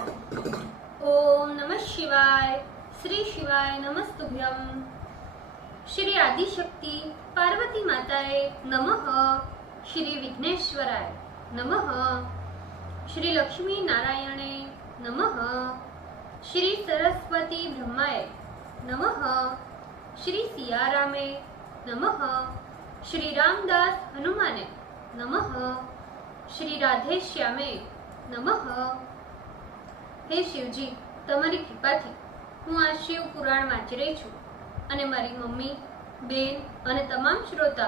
ओम नमः शिवाय। श्री शिवाय नमस्तुभ्यम। श्री आदिशक्ति पार्वती माताए नमः। श्री विघ्नेश्वराय नमः। श्री लक्ष्मी नारायणे नमः। श्री सरस्वती ब्रह्माय नमः। श्री सियारामे नमः। श्री रामदास हनुमाने नमः। श्री राधे श्यामे नमः। हे शिवजी, તમારી કૃપાથી હું આ શિવ પુરાણ વાંચી રહી છું અને મારી મમ્મી, બેન અને તમામ શ્રોતા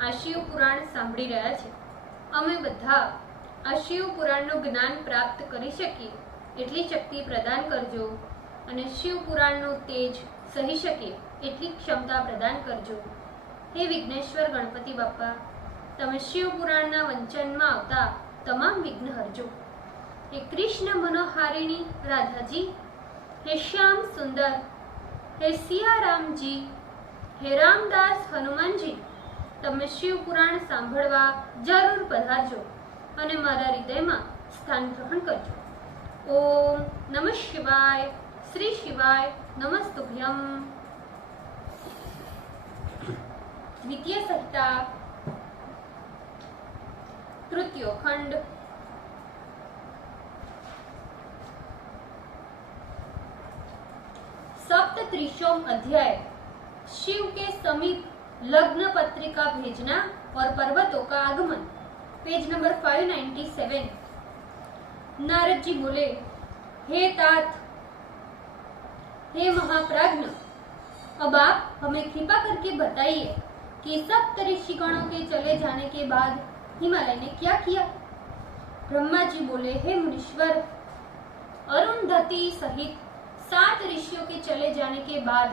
આ શિવ પુરાણ સાંભળી રહ્યા છે। અમે બધા આ શિવ પુરાણનું જ્ઞાન પ્રાપ્ત કરી શકીએ એટલી શક્તિ પ્રદાન કરજો અને શિવ પુરાણનું તેજ સહી શકીએ એટલી ક્ષમતા પ્રદાન કરજો। હે વિઘ્નેશ્વર ગણપતિ બાપા, તમે શિવ પુરાણના વંચનમાં આવતા તમામ વિઘ્ન હરજો। हे कृष्ण मनोहारिणी राधा जी, हे श्याम सुंदर, हे सिया राम जी, हे रामदास हनुमान जी, तमे शिव पुराण सांभळवा जरूर पधारजो अने मारा हृदयमां स्थान ग्रहण करजो। ओम नमः शिवाय। श्री शिवाय नमस्तुभ्यम। द्वितीय संहिता तृतीयो खंड। सप्तत्रिशोम अध्याय, शिव के समीप लग्न पत्रिका भेजना और पर्वतों का आगमन। Page number 597। नारद जी बोले, हे तात, हे महाप्राज्ञ, अब आप हमें कृपा करके बताइए कि सप्त ऋषिगणों के चले जाने के बाद हिमालय ने क्या किया। ब्रह्मा जी बोले, हे मुनीश्वर, अरुंधति सहित 7 ऋषियों के चले जाने के बाद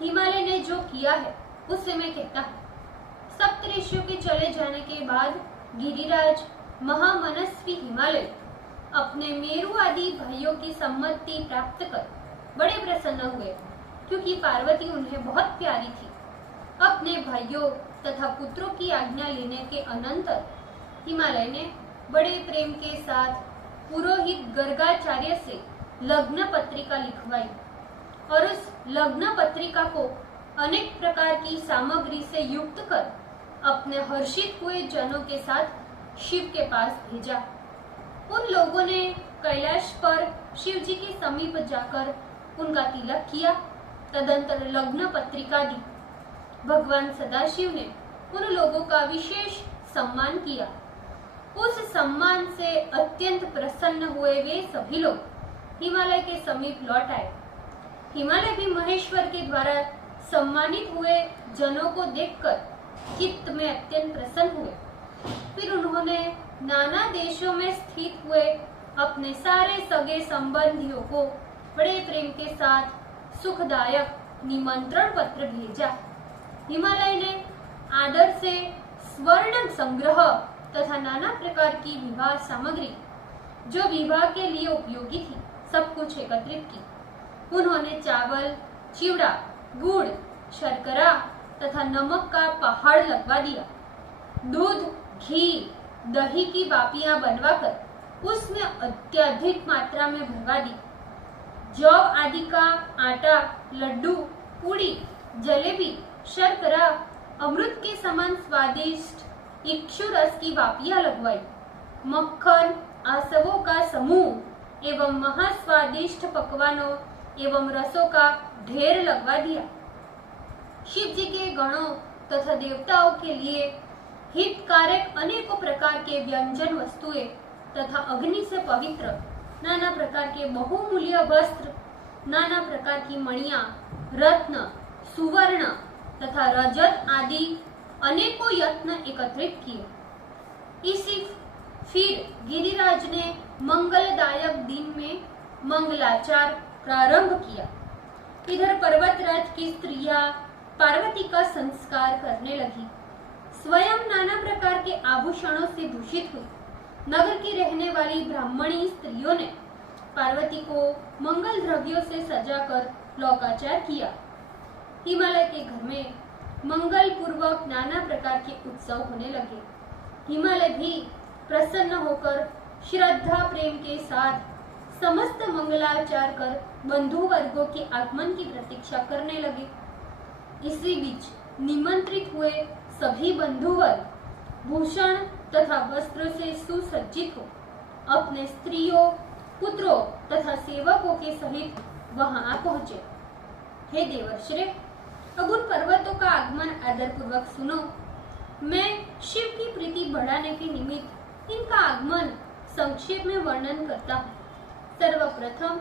हिमालय ने जो किया है उससे मैं कहता हूँ। सप्त ऋषियों के चले जाने के बाद गिरिराज महामनस्वी हिमालय अपने मेरु आदि भाइयों की सम्मति प्राप्त कर बड़े प्रसन्न हुए, क्योंकि पार्वती उन्हें बहुत प्यारी थी। अपने भाइयों तथा पुत्रों की आज्ञा लेने के अनंतर हिमालय ने बड़े प्रेम के साथ पुरोहित गर्गाचार्य से लग्न पत्रिका लिखवाई और उस लग्न पत्रिका को अनेक प्रकार की सामग्री से युक्त कर अपने हर्षित हुए जनों के साथ शिव के पास भेजा। उन लोगों ने कैलाश पर शिव जी के समीप जाकर उनका तिलक किया, तदंतर लग्न पत्रिका दी। भगवान सदाशिव ने उन लोगों का विशेष सम्मान किया। उस सम्मान से अत्यंत प्रसन्न हुए वे सभी लोग हिमालय के समीप लौट आए। हिमालय भी महेश्वर के द्वारा सम्मानित हुए जनों को देखकर चित्त में अत्यंत प्रसन्न हुए। फिर उन्होंने नाना देशों में स्थित हुए अपने सारे सगे संबंधियों को बड़े प्रेम के साथ सुखदायक निमंत्रण पत्र भेजा। हिमालय ने आदर से स्वर्ण संग्रह तथा नाना प्रकार की विवाह सामग्री जो विवाह के लिए उपयोगी थी सब कुछ एकत्रित की। उन्होंने चावल, चिवड़ा, गुड़, शर्करा तथा नमक का पहाड़ लगवा दिया। दूध, घी, दही की बापियां बनवाकर उसमें अत्यधिक मात्रा में भरवा दी। जौ आदि का आटा, लड्डू, पूड़ी, जलेबी, शर्करा, अमृत के समान स्वादिष्ट इक्षु रस की बापियां लगवाई। मक्खन, आसवों का समूह एवं महास्वादिष्ट पकवानों एवं रसों का ढेर लगवा दिया। शिव जी के गणों तथा देवताओं के लिए हितकारक अनेकों प्रकार के व्यंजन वस्तुएं तथा अग्नि से पवित्र नाना प्रकार के बहुमूल्य वस्त्र, नाना प्रकार की मणियां, रत्न, सुवर्ण तथा रजत आदि अनेकों यत्न एकत्रित किए। इसी फिर गिरिराज ने मंगलदायक दिन में मंगलाचार प्रारंभ किया। इधर पर्वतराज की स्त्रियां पार्वती का संस्कार करने लगी। स्वयं नाना प्रकार के आभूषणों से भूषित हुई। नगर की रहने वाली ब्राह्मणी स्त्रियों ने पार्वती को मंगल द्रव्यों से सजाकर लोकाचार किया। हिमालय के घर में मंगल पूर्वक नाना प्रकार के उत्सव होने लगे। हिमालय भी प्रसन्न होकर श्रद्धा प्रेम के साथ समस्त मंगलाचार कर बंधु वर्गों के आगमन की प्रतीक्षा करने लगे। इसी बीच निमंत्रित हुए सभी बंधु वर्ग भूषण तथा वस्त्र से सुसज्जित हो अपने स्त्रियों, पुत्रों तथा सेवकों के सहित वहां आ पहुंचे। हे देवर्षि, अब उन पर्वतों का आगमन आदर पूर्वक सुनो। मैं शिव की प्रीति बढ़ाने के निमित्त इनका आगमन संक्षेप में वर्णन करता हूँ। सर्वप्रथम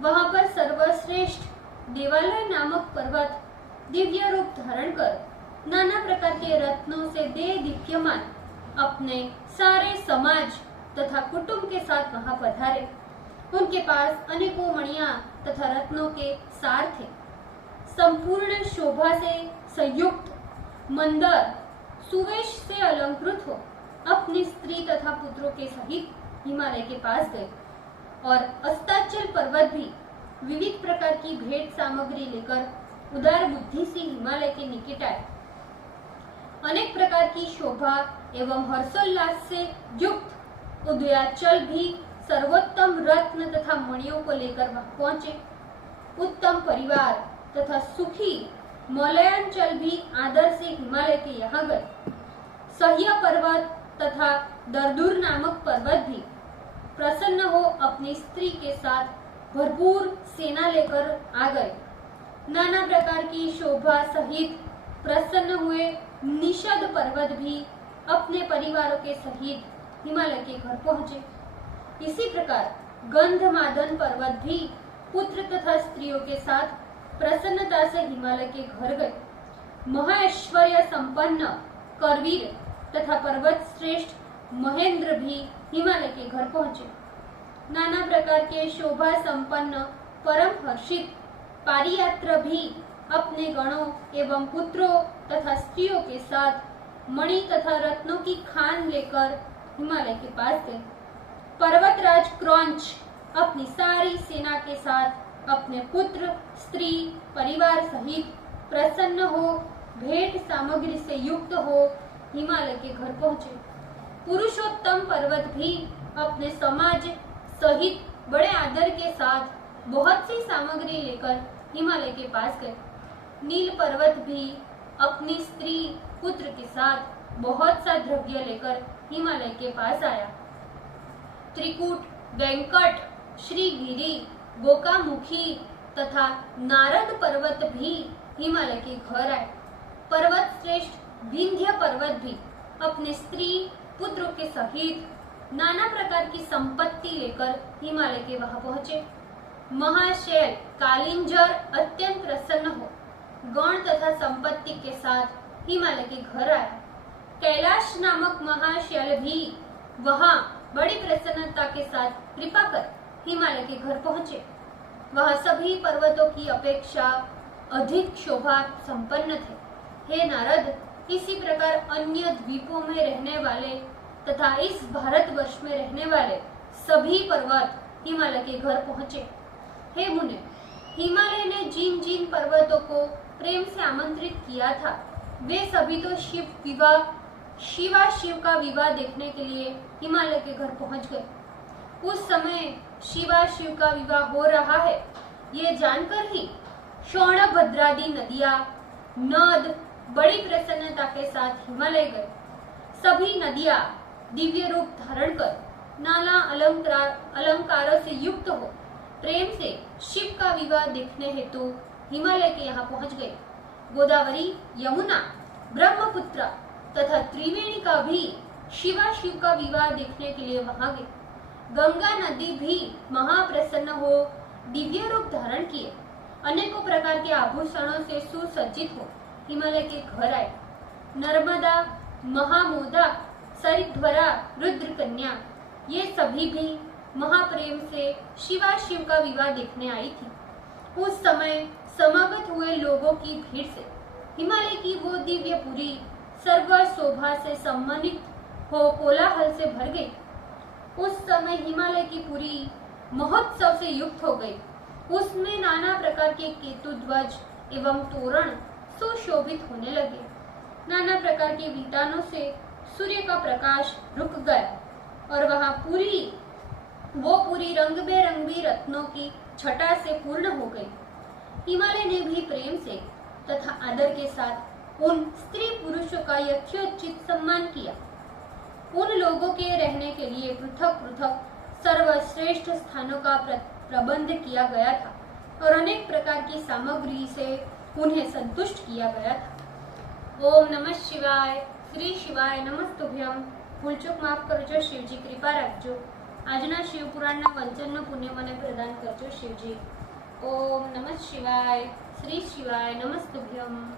वहां पर सर्वश्रेष्ठ देवालय नामक पर्वत दिव्य रूप धारण कर नाना प्रकार के रत्नों से दीप्यमान अपने सारे समाज तथा कुटुंब के साथ वहां पधारे। उनके पास अनेकों मणियां तथा रत्नों के सार थे। संपूर्ण शोभा से संयुक्त मंदर सुवेश से अलंकृत हो अपनी स्त्री तथा पुत्रों के सहित हिमालय के पास गए और अस्ताचल पर्वत भी विविध प्रकार की भेंट सामग्री लेकर उदार बुद्धि से हिमालय के निकट आए। अनेक प्रकार की शोभा एवं हर्षोल्लास से युक्त उदयाचल भी सर्वोत्तम रत्न तथा मणियों को लेकर वहां पहुंचे। उत्तम परिवार तथा सुखी मलयांचल भी आदर से हिमालय के यहाँ गए। सह्य पर्वत तथा दरदूर नामक पर्वत भी प्रसन्न हो अपनी स्त्री के साथ भरपूर सेना लेकर आ गए। नाना प्रकार की शोभा सहित प्रसन्न हुए निषद पर्वत भी अपने परिवारों के सहित हिमालय के घर पहुंचे। इसी प्रकार गंधमादन पर्वत भी पुत्र तथा स्त्रियों के साथ प्रसन्नता से हिमालय के घर गए। महाऐश्वर्य संपन्न करवीर तथा पर्वत श्रेष्ठ महेंद्र भी हिमालय के घर पहुंचे। नाना प्रकार के शोभा संपन्न परम हर्षित पारियात्र भी अपने गणों एवं पुत्रों तथा स्त्रियों के साथ मणि तथा रत्नों की खान लेकर हिमालय के पास गए। पर्वतराज क्रौंच अपनी सारी सेना के साथ अपने पुत्र, स्त्री, परिवार सहित प्रसन्न हो भेंट सामग्री से युक्त हो हिमालय के घर पहुंचे। पुरुषोत्तम पर्वत भी अपने समाज सहित बड़े आदर के साथ बहुत सी सामग्री लेकर हिमालय के पास गए। नील पर्वत भी अपनी स्त्री, पुत्र के साथ बहुत सा द्रव्य लेकर हिमालय के पास आया। त्रिकूट, वेंकट, श्रीगिरी, गोकामुखी तथा नारद पर्वत भी हिमालय के घर आए। पर्वत श्रेष्ठ विंध्य पर्वत भी अपने स्त्री, पुत्रों के सहित नाना प्रकार की संपत्ति लेकर हिमालय के वहां पहुंचे। महाशैल कालिंजर अत्यंत प्रसन्न हो गण तथा संपत्ति के साथ हिमालय के घर आया। कैलाश नामक महाशैल भी वहां बड़ी प्रसन्नता के साथ कृपा कर हिमालय के घर पहुंचे। वह सभी पर्वतों की अपेक्षा अधिक शोभा संपन्न थे। हे नारद, इसी प्रकार अन्य द्वीपों में रहने वाले तथा इस भारतवर्ष में रहने वाले सभी पर्वत हिमालय के घर पहुंचे। हे मुने, हिमालय ने जिन जिन पर्वतों को प्रेम से आमंत्रित किया था वे सभी तो शिवा शिव का विवाह देखने के लिए हिमालय के घर पहुंच गए। उस समय शिवा शिव का विवाह हो रहा है ये जानकर ही शोणभद्रादि नदियां, नद बड़ी प्रसन्नता के साथ हिमालय गए। सभी नदियां दिव्य रूप धारण कर नाना अलंकारों से युक्त हो प्रेम से शिव का विवाह देखने हेतु हिमालय के यहाँ पहुंच गए। गोदावरी, यमुना, ब्रह्मपुत्र तथा त्रिवेणी का भी शिवा शिव का विवाह देखने के लिए वहां गए। गंगा नदी भी महाप्रसन्न हो दिव्य रूप धारण किए अनेकों प्रकार के आभूषणों से सुसज्जित हो हिमालय के घर आए। नर्मदा, महामोदा, सरिद्वरा, रुद्र कन्या ये सभी भी महाप्रेम से शिवा शिव का विवाह देखने आई थी। उस समय समागत हुए लोगों की भीड़ से हिमालय की वो दिव्यपुरी सर्व शोभा से सम्मानित हो कोलाहल से भर गई। उस समय हिमालय की पुरी महोत्सव से युक्त हो गई। उसमें नाना प्रकार के केतु ध्वज एवं तोरण सुशोभित होने लगे। नाना प्रकार के वितानों से सूर्य का प्रकाश रुक गया और वहां पूरी वो पूरी रंग बेरंगी रत्नों की छटा से पूर्ण हो गई। हिमालय ने भी प्रेम से तथा आदर के साथ उन स्त्री पुरुषों का यथोचित सम्मान किया। उन लोगों के रहने के लिए पृथक पृथक सर्वश्रेष्ठ स्थानों का प्रबंध किया गया था और अनेक प्रकार की सामग्री से उन्हें संतुष्ट किया गया था। ओम नमः शिवाय। श्री शिवाय नमस्तुभ्यम। ભૂલચૂક માફ કરજો શિવજી, કૃપા રાખજો। આજના શિવપુરાણના વંચનનો પુણ્ય મને પ્રદાન કરજો શિવજી। ઓમ નમઃ શિવાય। શ્રી શિવાય નમસ્તુભ્યમ।